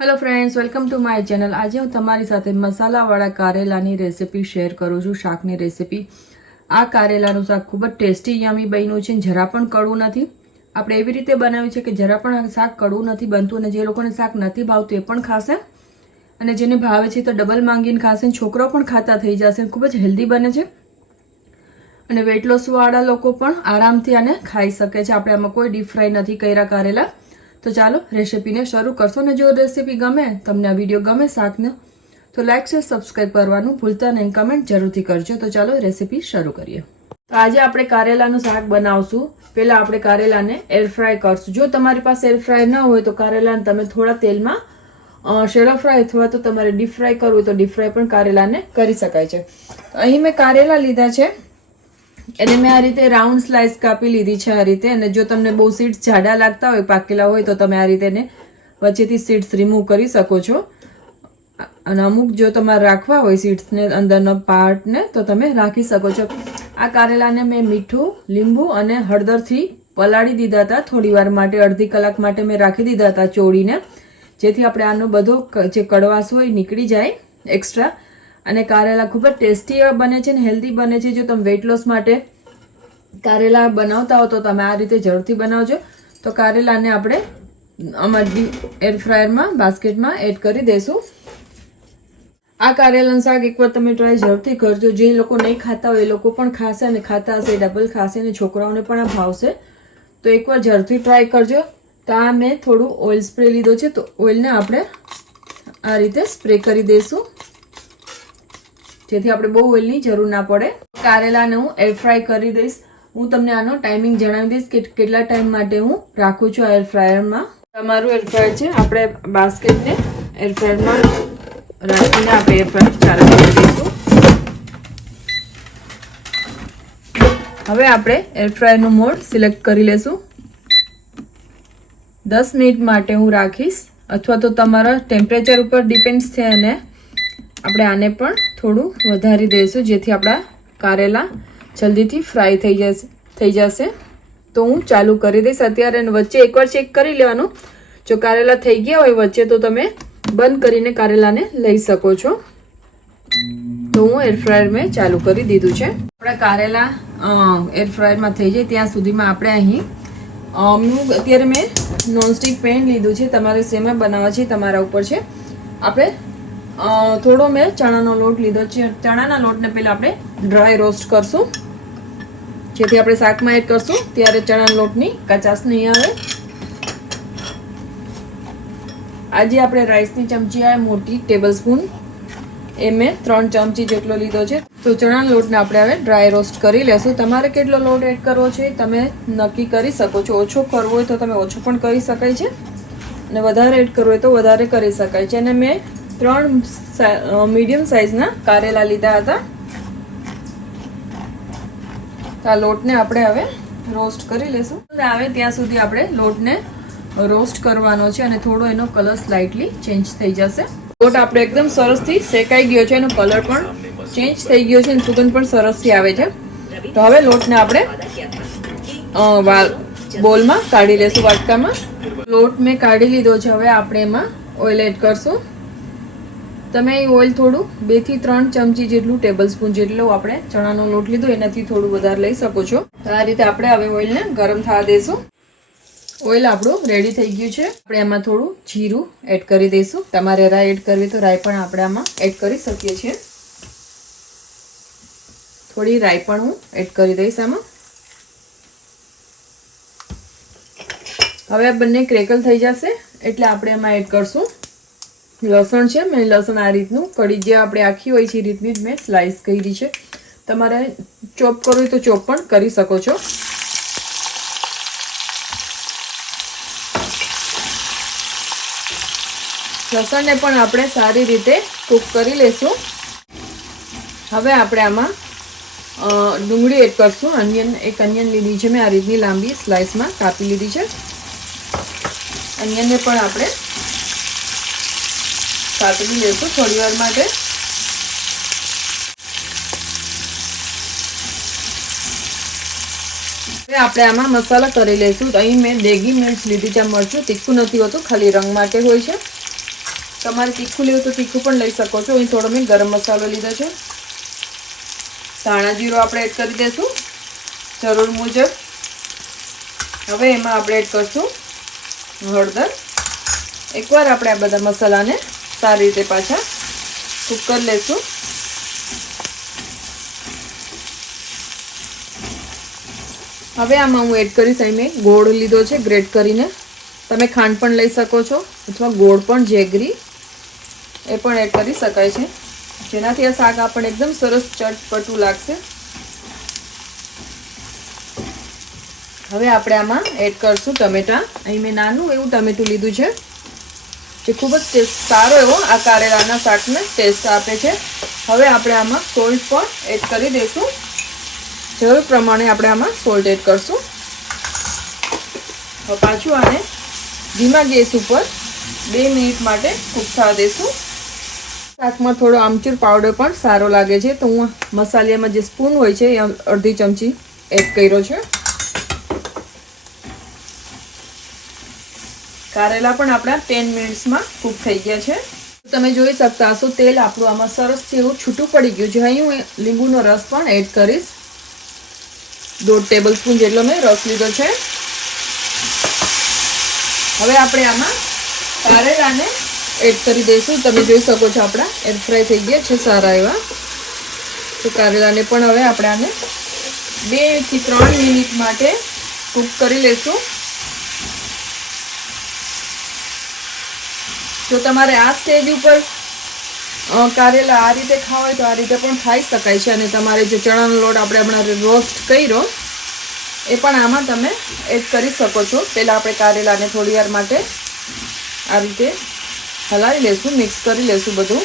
Hello friends, welcome to my channel. આજે હું તમારી સાથે મસાલાવાળા કારેલાની રેસીપી શેર કરું છું, શાકની રેસીપી। આ કારેલાનું શાક ખૂબ જ ટેસ્ટી યમી બન્યું છે, જરા પણ કડવું નથી। આપણે એવી રીતે બનાવ્યું છે કે જરા પણ શાક કડવું નથી બનતું અને જે લોકોને શાક નથી ભાવતું એ પણ ખાશે અને જેને ભાવે છે તો ડબલ માંગીને ખાશે। છોકરાઓ પણ ખાતા થઈ જશે। ખૂબ જ હેલ્ધી બને છે અને વેટ લોસ વાળા લોકો પણ આરામથી આને ખાઈ શકે છે। આપણે આમાં કોઈ ડીપ ફ્રાય નથી કર્યા કારેલા। તો ચાલો રેસીપીને શરૂ કરશો ને જો રેસીપી ગમે, તમને આ વિડીયો ગમે શાકનો, તો લાઈક શેર સબસ્ક્રાઈબ કરવાનું ભૂલતા નહીં, કમેન્ટ જરૂરથી કરજો। તો ચાલો રેસીપી શરૂ કરીએ। તો આજે આપણે કારેલાનું શાક બનાવશું। પહેલા આપણે કારેલાને એર ફ્રાય કરશું। જો તમારી પાસે એર ફ્રાય ન હોય તો કારેલાને તમે થોડા તેલમાં શેલો ફ્રાય અથવા તો તમારે ડીપ ફ્રાય કરવું હોય તો ડીપ ફ્રાય પણ કારેલાને કરી શકાય છે। તો અહીં મેં કારેલા લીધા છે એને મેં આ રીતે રાઉન્ડ સ્લાઇસ કાપી લીધી છે આ રીતે। અને જો તમને બહુ સીડ્સ જાડા લાગતા હોય, પાકેલા હોય, તો તમે આ રીતે એને વચ્ચેથી સીડ્સ રિમૂવ કરી શકો છો। અને અમુક જો તમારે રાખવા હોય સીડ્સને અંદરનો પાર્ટને તો તમે રાખી શકો છો। આ કારેલાને મેં મીઠું, લીંબુ અને હળદરથી પલાળી દીધા હતા થોડી વાર માટે, અડધી કલાક માટે મેં રાખી દીધા હતા ચોળીને, જેથી આપણે આનો બધો જે કડવાશ હોય નીકળી જાય એક્સ્ટ્રા। અને કારેલા ખૂબ જ ટેસ્ટી બને છે ને હેલ્ધી બને છે। જો તમે વેટ લોસ માટે કારેલા બનાવતા હો તો તમે આ રીતે જરૂરથી બનાવજો। તો કારેલાને આપણે આમાં એર ફ્રાયરમાં બાસ્કેટમાં એડ કરી દઈશું। આ કારેલાનું શાક એકવાર તમે ટ્રાય જરૂરથી કરજો। જે લોકો નહીં ખાતા હોય એ લોકો પણ ખાશે અને ખાતા હશે ડબલ ખાશે અને છોકરાઓને પણ આ ભાવશે। તો એકવાર જરૂરથી ટ્રાય કરજો। તો આ મેં થોડું ઓઇલ સ્પ્રે લીધો છે, તો ઓઇલને આપણે આ રીતે સ્પ્રે કરી દઈશું જેથી આપણે બહુ ઓઇલની જરૂર ના પડે। કારેલાને હું એર ફ્રાય કરી દઈશ। હું તમને આનો ટાઈમિંગ જણાવી દઈશ કે કેટલા ટાઈમ માટે હું રાખું છું એર ફ્રાયરમાં। તમારું એર ફ્રાયર છે, આપણે બાસ્કેટને એર ફ્રાયરમાં રાખીને આપણે એર ફ્રાયર ચાલુ કરી દઈશું। હવે આપણે એર ફ્રાયરનું મોડ સિલેક્ટ કરી લેશું। 10 મિનિટ માટે હું રાખીશ, અથવા તો તમારા ટેમ્પરેચર ઉપર ડિપેન્ડ્સ છે અને આપણે આને પણ થોડું વધારી દઈશું જેથી આપણા કારેલા જલ્દીથી ફ્રાય થઈ જશે। તો હું ચાલુ કરી દઈશ અત્યારે। વચ્ચે એકવાર ચેક કરી લેવાનું, જો કારેલા થઈ ગયા હોય વચ્ચે તો તમે બંધ કરીને કારેલાને લઈ શકો છો। તો હું એર ફ્રાયર મેં ચાલુ કરી દીધું છે। આપણા કારેલા એર ફ્રાયરમાં થઈ જાય ત્યાં સુધીમાં આપણે અહીં અત્યારે મેં નોનસ્ટિક પેન લીધું છે। તમારે શેમાં બનાવવા છે તમારા ઉપર છે। આપણે થોડો મેં ચણાનો લોટ લીધો છે। ચણાના લોટને પહેલા આપણે ડ્રાય રોસ્ટ કરશું જેથી આપણે શાકમાં એડ કરશું ત્યારે ચણાના લોટની કચાશ નહીં આવે। આજે આપણે રાઈસની ચમચી આવે મોટી ટેબલ સ્પૂન, એ મેં 3 ચમચી જેટલો લીધો છે। તો ચણાના લોટને આપણે હવે ડ્રાય રોસ્ટ કરી લેશું। તમારે કેટલો લોટ એડ કરવો છે તમે નક્કી કરી શકો છો। ઓછો કરવો હોય તો તમે ઓછો પણ કરી શકાય છે અને વધારે એડ કરવો હોય તો વધારે કરી શકાય છે। અને મેં 3 મીડિયમ સાઇઝના કારેલા લીધા હતા। તો આ લોટને આપણે હવે રોસ્ટ કરી લેશું અને આવે ત્યાં સુધી આપણે લોટને રોસ્ટ કરવાનો છે અને થોડો એનો કલર સ્લાઇટલી ચેન્જ થઈ જશે। લોટ આપણે એકદમ સરસથી શેકાઈ ગયો છે, એનો કલર પણ ચેન્જ થઈ ગયો છે અને સુગંધ પણ સરસથી આવે છે। તો હવે લોટને આપણે બોલમાં કાઢી લેશું, વાટકામાં। લોટ મેં કાઢી લીધો છે। હવે આપણે એમાં ઓઇલ એડ કરશું। તમે ઓઇલ થોડું 2 થી 3 ચમચી જેટલું ટેબલ સ્પૂન જેટલું આપણે ચણાનો લોટ લીધો એનાથી થોડું વધારે લઈ શકો છો। તો આ રીતે આપણે હવે ઓઇલને ગરમ થવા દઈશું। ઓઇલ આપણું રેડી થઈ ગયું છે। આપણે એમાં થોડું જીરું એડ કરી દઈશું। તમારે રાઈ એડ કરવી તો રાઈ પણ આપણે આમાં એડ કરી શકીએ છીએ। થોડી રાઈ પણ હું એડ કરી દઈશ આમાં। હવે આ બંને ક્રેકલ થઈ જશે એટલે આપણે એમાં એડ કરશું લસણ છે। મેં લસણ આ રીતનું કડી જે આપણે આખી હોય છે એ રીતની જ મેં સ્લાઇસ કરી છે। તમારે ચોપ કરવું હોય તો ચોપ પણ કરી શકો છો। લસણને પણ આપણે સારી રીતે કૂક કરી લેશું। હવે આપણે આમાં ડુંગળી એડ કરશું। એક અનિયન લીધી છે મેં, આ રીતની લાંબી સ્લાઇસમાં કાપી લીધી છે। અનિયનને પણ આપણે કાપી લેશું થોડી વાર માટે। હવે આપણે આમાં મસાલા કરી લઈશું। તો અહીં મેં દેગી મિર્ચ લીધી છે। મરચું તીખું નથી હોતું, ખાલી રંગ માટે હોય છે। તમારે તીખું લેવું તો તીખું પણ લઈ શકો છો. અહીં થોડો મેં ગરમ મસાલો લીધો છે. ધાણા જીરો આપણે એડ કરી દઈશું જરૂર મુજબ. હવે એમાં આપણે એડ કરશું હળદર. એકવાર આપણે આ બધા મસાલાને સારી રીતે પાછા કૂક કરી લઈશું. હવે આમાં હું એડ કરીશ. અહીં મેં ગોળ લીધો છે ગ્રેટ કરીને. તમે ખાંડ પણ લઈ શકો છો અથવા ગોળ પણ જેગરી એ પણ એડ કરી શકાય છે, જેનાથી આ શાક આપણને એકદમ સરસ ચટપટું લાગશે. હવે આપણે આમાં એડ કરશું ટમેટા. અહીં મેં નાનું એવું ટમેટું લીધું છે, જે ખૂબ જ સારો એવો આ કારેલાના શાકને ટેસ્ટ આપે છે. હવે આપણે આમાં સોલ્ટ પણ એડ કરી દઈશું. જરૂર પ્રમાણે આપણે આમાં સોલ્ટ એડ કરશું. હવે પાછું આને ધીમા ગેસ ઉપર 2 મિનિટ માટે કૂક થવા દઈશું. શાકમાં થોડો આમચૂર પાવડર પણ સારો લાગે છે, તો હું મસાલામાં જે સ્પૂન હોય છે એ અડધી ચમચી એડ કર્યો છે. કારેલા પણ આપણા 10 મિનિટ્સમાં કૂક થઈ ગયા છે. તમે જોઈ શકતા હશો તેલ આપણું આમાં સરસથી એવું છૂટું પડી ગયું છે. અહીં હું લીંબુનો રસ પણ એડ કરીશ. 1.5 ટેબલ સ્પૂન જેટલો મેં રસ લીધો છે. હવે આપણે આમાં કારેલાને એડ કરી દઈશું. તમે જોઈ શકો છો આપણા એર ફ્રાય થઈ ગયા છે સારા એવા. તો કારેલાને પણ હવે આપણે આને 2 થી 3 મિનિટ માટે કૂક કરી લઈશું. જો તમારે આ સ્ટેજ ઉપર કારેલા આ રીતે ખાવા હોય તો આ રીતે પણ ખાઈ શકાય છે. અને તમારે જે ચણાનો લોટ આપણે હમણાં રોસ્ટ કર્યો એ પણ આમાં તમે એડ કરી શકો છો. પહેલાં આપણે કારેલાને થોડી વાર માટે આ રીતે હલાવી લેશું, મિક્સ કરી લેશું બધું.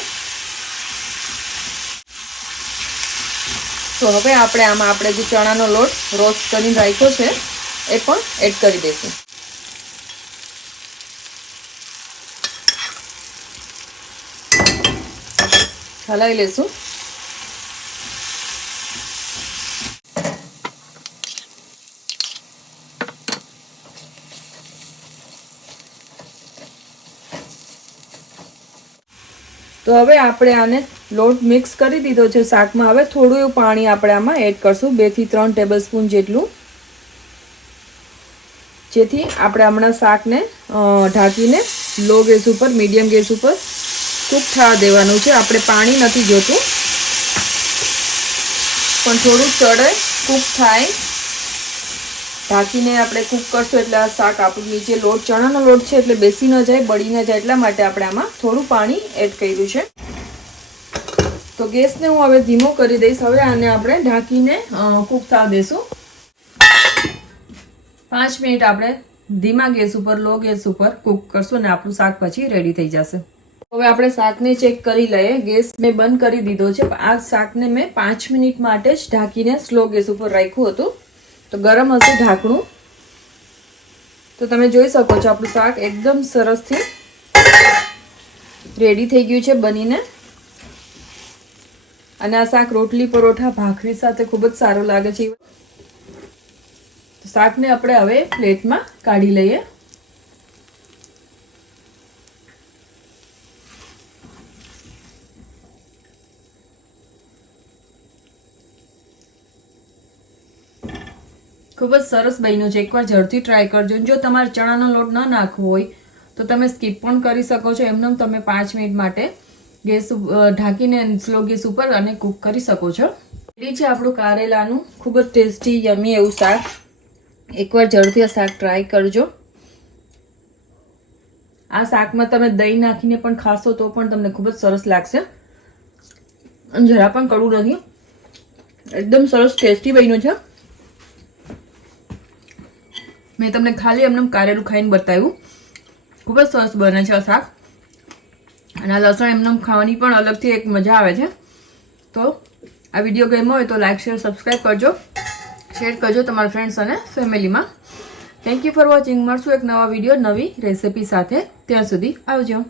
તો હવે આપણે આમાં આપણે જે ચણાનો લોટ રોસ્ટ કરીને રાખ્યો છે એ પણ એડ કરી દઈશું. હલાવી લેશું. તો હવે આપણે આને લોટ મિક્સ કરી દીધો છે શાકમાં. હવે થોડું એવું પાણી આપણે આમાં એડ કરશું, 2 થી 3 ટેબલ સ્પૂન જેટલું, જેથી આપણે હમણાં શાકને ઢાંકીને લો ગેસ ઉપર મીડિયમ ગેસ ઉપર કૂક થવા દેવાનું છે. આપણે પાણી નથી જોતું, પણ થોડું ચડે કૂક થાય ઢાંકીને આપણે કૂક કરશું એટલે આ શાક આપણું નીચે લોટ ચણાનો લોટ છે એટલે બેસી ન જાય, બળી ન જાય, એટલા માટે આપણે આમાં થોડું પાણી એડ કર્યું છે. તો ગેસને હું હવે ધીમો કરી દઈશ. હવે આને આપણે ઢાંકીને કૂક થવા દઈશું. 5 મિનિટ આપણે ધીમા ગેસ ઉપર લો ગેસ ઉપર કૂક કરશું અને આપણું શાક પછી રેડી થઈ જશે. હવે આપણે શાકને ચેક કરી લઈએ. ગેસ મેં બંધ કરી દીધો છે. આ શાકને મેં 5 મિનિટ માટે જ ઢાંકીને સ્લો ગેસ ઉપર રાખ્યું હતું, તો ગરમ હશે ઢાંકણું. તો તમે જોઈ શકો છો આપણું શાક એકદમ સરસથી રેડી થઈ ગયું છે બનીને. અને આ શાક રોટલી પરોઠા ભાખરી સાથે ખૂબ જ સારું લાગે છે. શાકને આપણે હવે પ્લેટમાં કાઢી લઈએ. ખૂબ જ સરસ બન્યું છે. એકવાર જરૂરથી ટ્રાય કરજો. જો તમારે ચણાનો લોટ ન નાખવો હોય તો તમે સ્કીપ પણ કરી શકો છો. એમને તમે 5 મિનિટ માટે ગેસ ઢાંકીને સ્લો ગેસ ઉપર અને કૂક કરી શકો છો. રેડી છે આપણું કારેલાનું ખૂબ જ ટેસ્ટી યમી એવું શાક. એકવાર જરૂરથી આ શાક ટ્રાય કરજો. આ શાકમાં તમે દહીં નાખીને પણ ખાશો તો પણ તમને ખૂબ જ સરસ લાગશે. અને જરા પણ કડવું નથી, એકદમ સરસ ટેસ્ટી બન્યું છે. મેં તમને ખાલી એમને કારેલું ખાઈને બતાવ્યું. ખૂબ જ સરસ બને છે આ શાક. અને આ લસણ એમને ખાવાની પણ અલગથી એક મજા આવે છે. તો આ વિડીયો ગમ્યો હોય તો લાઈક શેર સબસ્ક્રાઈબ કરજો, શેર કરજો તમારા ફ્રેન્ડ્સ અને ફેમિલીમાં. Thank you for watching. મળશું એક નવા વિડીયો નવી રેસિપી સાથે. ત્યાં સુધી આવજો.